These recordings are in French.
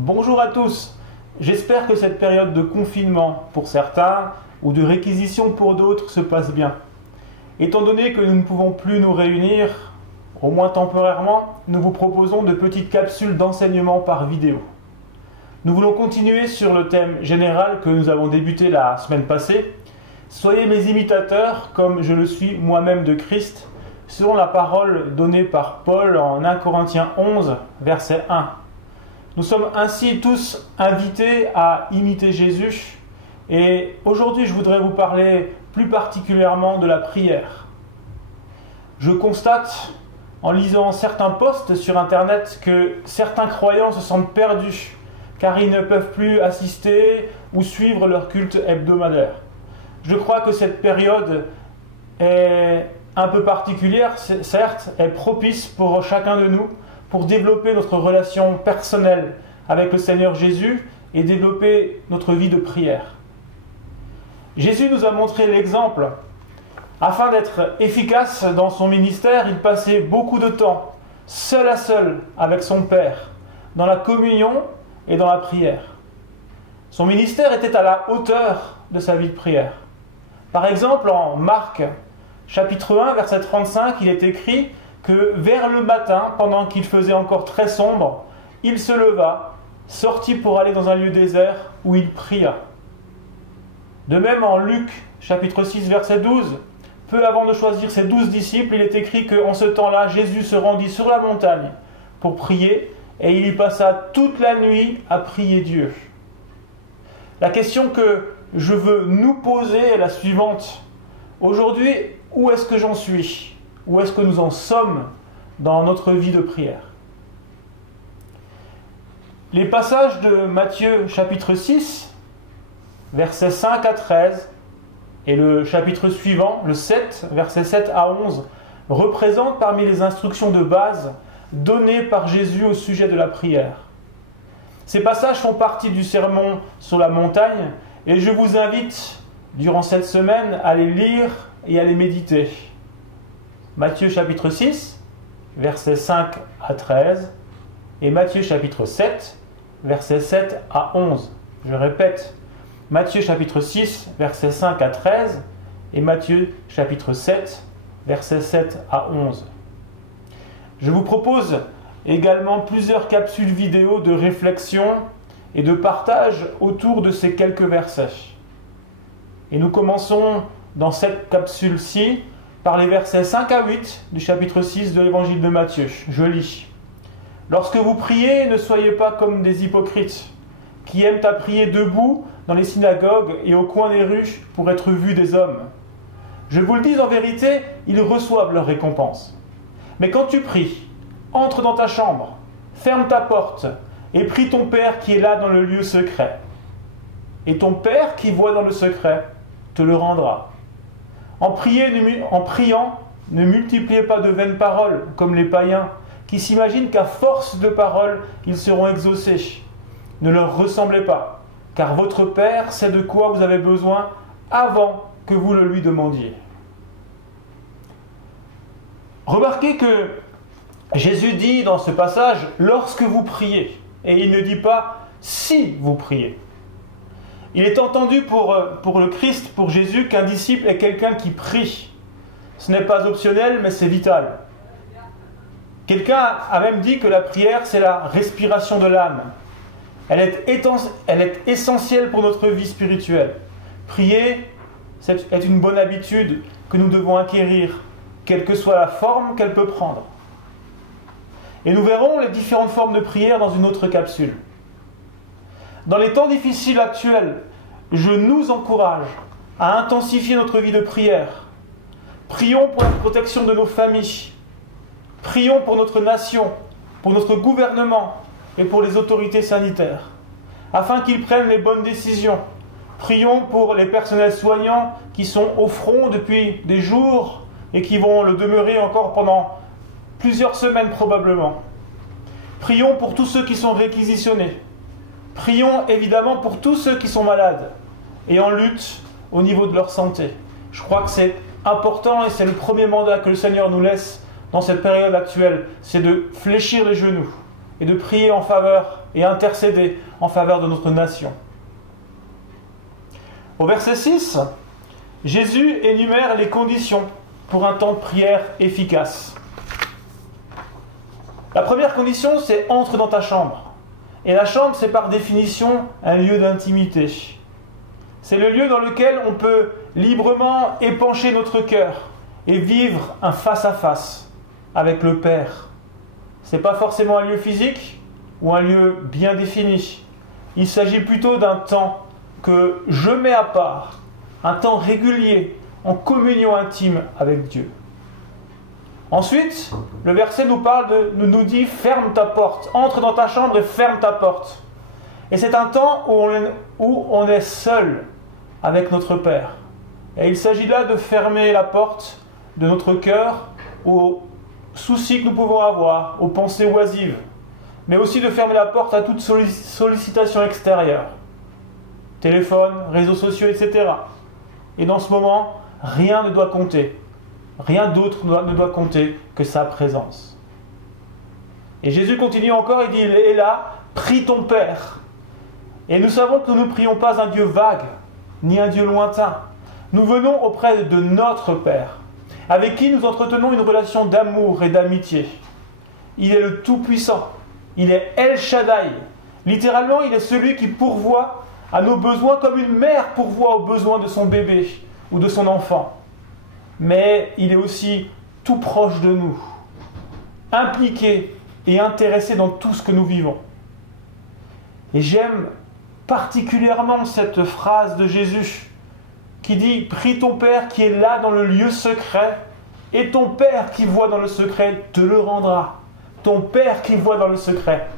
Bonjour à tous, j'espère que cette période de confinement pour certains ou de réquisition pour d'autres se passe bien. Étant donné que nous ne pouvons plus nous réunir, au moins temporairement, nous vous proposons de petites capsules d'enseignement par vidéo. Nous voulons continuer sur le thème général que nous avons débuté la semaine passée. Soyez mes imitateurs comme je le suis moi-même de Christ, selon la parole donnée par Paul en 1 Corinthiens 11, verset 1. Nous sommes ainsi tous invités à imiter Jésus et aujourd'hui je voudrais vous parler plus particulièrement de la prière. Je constate en lisant certains posts sur internet que certains croyants se sentent perdus car ils ne peuvent plus assister ou suivre leur culte hebdomadaire. Je crois que cette période est un peu particulière, certes, est propice pour chacun de nous pour développer notre relation personnelle avec le Seigneur Jésus et développer notre vie de prière. Jésus nous a montré l'exemple. Afin d'être efficace dans son ministère, il passait beaucoup de temps, seul à seul, avec son Père, dans la communion et dans la prière. Son ministère était à la hauteur de sa vie de prière. Par exemple, en Marc, chapitre 1, verset 35, il est écrit que vers le matin, pendant qu'il faisait encore très sombre, il se leva, sortit pour aller dans un lieu désert où il pria. De même, en Luc, chapitre 6, verset 12, peu avant de choisir ses 12 disciples, il est écrit qu'en ce temps-là, Jésus se rendit sur la montagne pour prier et il y passa toute la nuit à prier Dieu. La question que je veux nous poser est la suivante. Aujourd'hui, où est-ce que j'en suis ? Où est-ce que nous en sommes dans notre vie de prière ? Les passages de Matthieu chapitre 6, versets 5 à 13, et le chapitre suivant, le 7, versets 7 à 11, représentent parmi les instructions de base données par Jésus au sujet de la prière. Ces passages font partie du sermon sur la montagne, et je vous invite, durant cette semaine, à les lire et à les méditer. Matthieu chapitre 6, versets 5 à 13, et Matthieu chapitre 7, versets 7 à 11. Je répète, Matthieu chapitre 6, versets 5 à 13, et Matthieu chapitre 7, versets 7 à 11. Je vous propose également plusieurs capsules vidéo de réflexion et de partage autour de ces quelques versets. Et nous commençons dans cette capsule-ci par les versets 5 à 8 du chapitre 6 de l'évangile de Matthieu. Je lis. « Lorsque vous priez, ne soyez pas comme des hypocrites, qui aiment à prier debout dans les synagogues et au coin des rues pour être vus des hommes. Je vous le dis en vérité, ils reçoivent leur récompense. Mais quand tu pries, entre dans ta chambre, ferme ta porte et prie ton Père qui est là dans le lieu secret. Et ton Père qui voit dans le secret te le rendra. En priant, ne multipliez pas de vaines paroles comme les païens qui s'imaginent qu'à force de paroles, ils seront exaucés. Ne leur ressemblez pas, car votre Père sait de quoi vous avez besoin avant que vous le lui demandiez. » Remarquez que Jésus dit dans ce passage « lorsque vous priez », et il ne dit pas « si vous priez ». Il est entendu pour le Christ, pour Jésus, qu'un disciple est quelqu'un qui prie. Ce n'est pas optionnel, mais c'est vital. Quelqu'un a même dit que la prière, c'est la respiration de l'âme. Elle est essentielle pour notre vie spirituelle. Prier est une bonne habitude que nous devons acquérir, quelle que soit la forme qu'elle peut prendre. Et nous verrons les différentes formes de prière dans une autre capsule. Dans les temps difficiles actuels, je nous encourage à intensifier notre vie de prière. Prions pour la protection de nos familles. Prions pour notre nation, pour notre gouvernement et pour les autorités sanitaires, afin qu'ils prennent les bonnes décisions. Prions pour les personnels soignants qui sont au front depuis des jours et qui vont le demeurer encore pendant plusieurs semaines probablement. Prions pour tous ceux qui sont réquisitionnés. Prions évidemment pour tous ceux qui sont malades et en lutte au niveau de leur santé. Je crois que c'est important et c'est le premier mandat que le Seigneur nous laisse dans cette période actuelle, c'est de fléchir les genoux et de prier en faveur et intercéder en faveur de notre nation. Au verset 6, Jésus énumère les conditions pour un temps de prière efficace. La première condition, c'est « entre dans ta chambre ». Et la chambre, c'est par définition un lieu d'intimité. C'est le lieu dans lequel on peut librement épancher notre cœur et vivre un face-à-face avec le Père. Ce n'est pas forcément un lieu physique ou un lieu bien défini. Il s'agit plutôt d'un temps que je mets à part, un temps régulier en communion intime avec Dieu. Ensuite, le verset nous dit « ferme ta porte », entre dans ta chambre et ferme ta porte. Et c'est un temps où on est seul avec notre Père. Et il s'agit là de fermer la porte de notre cœur aux soucis que nous pouvons avoir, aux pensées oisives, mais aussi de fermer la porte à toute sollicitation extérieure. Téléphone, réseaux sociaux, etc. Et dans ce moment, rien ne doit compter. Rien d'autre ne doit compter que sa présence. Et Jésus continue encore, il dit « Et là, prie ton Père ». Et nous savons que nous ne prions pas un Dieu vague, ni un Dieu lointain. Nous venons auprès de notre Père, avec qui nous entretenons une relation d'amour et d'amitié. Il est le Tout-Puissant, il est El Shaddai. Littéralement, il est celui qui pourvoit à nos besoins comme une mère pourvoit aux besoins de son bébé ou de son enfant. Mais il est aussi tout proche de nous, impliqué et intéressé dans tout ce que nous vivons. Et j'aime particulièrement cette phrase de Jésus qui dit « Prie ton Père qui est là dans le lieu secret, et ton Père qui voit dans le secret te le rendra. Ton Père qui voit dans le secret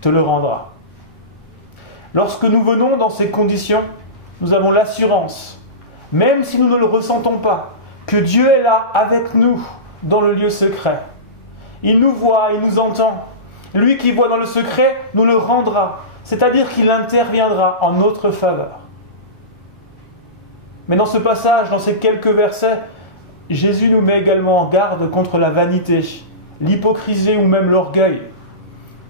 te le rendra. » Lorsque nous venons dans ces conditions, nous avons l'assurance, même si nous ne le ressentons pas, que Dieu est là avec nous dans le lieu secret. Il nous voit, il nous entend. Lui qui voit dans le secret nous le rendra, c'est-à-dire qu'il interviendra en notre faveur. Mais dans ce passage, dans ces quelques versets, Jésus nous met également en garde contre la vanité, l'hypocrisie ou même l'orgueil.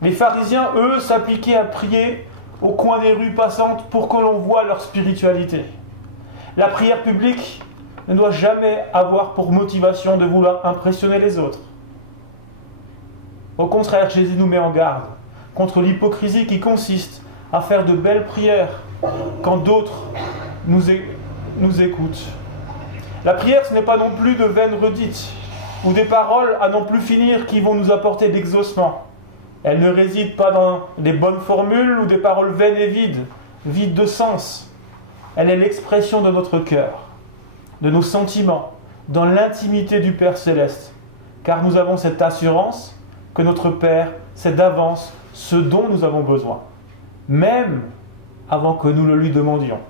Les pharisiens, eux, s'appliquaient à prier au coin des rues passantes pour que l'on voie leur spiritualité. La prière publique ne doit jamais avoir pour motivation de vouloir impressionner les autres. Au contraire, Jésus nous met en garde contre l'hypocrisie qui consiste à faire de belles prières quand d'autres nous écoutent. La prière, ce n'est pas non plus de vaines redites ou des paroles à n'en plus finir qui vont nous apporter d'exaucement. Elle ne réside pas dans des bonnes formules ou des paroles vaines et vides de sens. Elle est l'expression de notre cœur, de nos sentiments, dans l'intimité du Père Céleste. Car nous avons cette assurance que notre Père sait d'avance ce dont nous avons besoin, même avant que nous le lui demandions.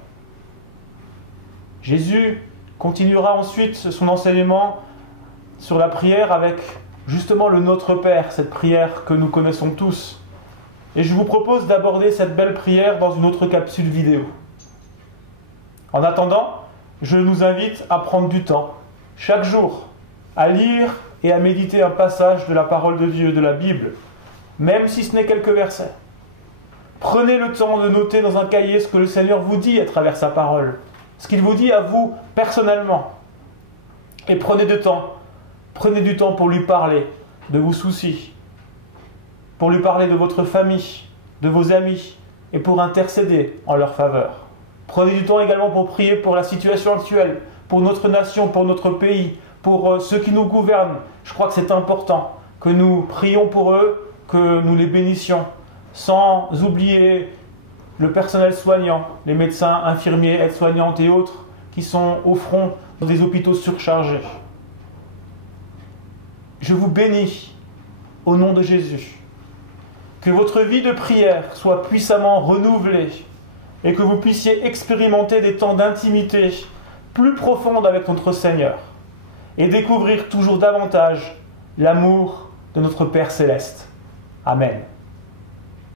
Jésus continuera ensuite son enseignement sur la prière avec justement le Notre Père, cette prière que nous connaissons tous. Et je vous propose d'aborder cette belle prière dans une autre capsule vidéo. En attendant, je nous invite à prendre du temps, chaque jour, à lire et à méditer un passage de la parole de Dieu, de la Bible, même si ce n'est quelques versets. Prenez le temps de noter dans un cahier ce que le Seigneur vous dit à travers sa parole, ce qu'il vous dit à vous personnellement. Et prenez du temps pour lui parler de vos soucis, pour lui parler de votre famille, de vos amis, et pour intercéder en leur faveur. Prenez du temps également pour prier pour la situation actuelle, pour notre nation, pour notre pays, pour ceux qui nous gouvernent. Je crois que c'est important que nous prions pour eux, que nous les bénissions, sans oublier le personnel soignant, les médecins, infirmiers, aides-soignantes et autres qui sont au front des hôpitaux surchargés. Je vous bénis au nom de Jésus. Que votre vie de prière soit puissamment renouvelée et que vous puissiez expérimenter des temps d'intimité plus profonde avec notre Seigneur et découvrir toujours davantage l'amour de notre Père Céleste. Amen.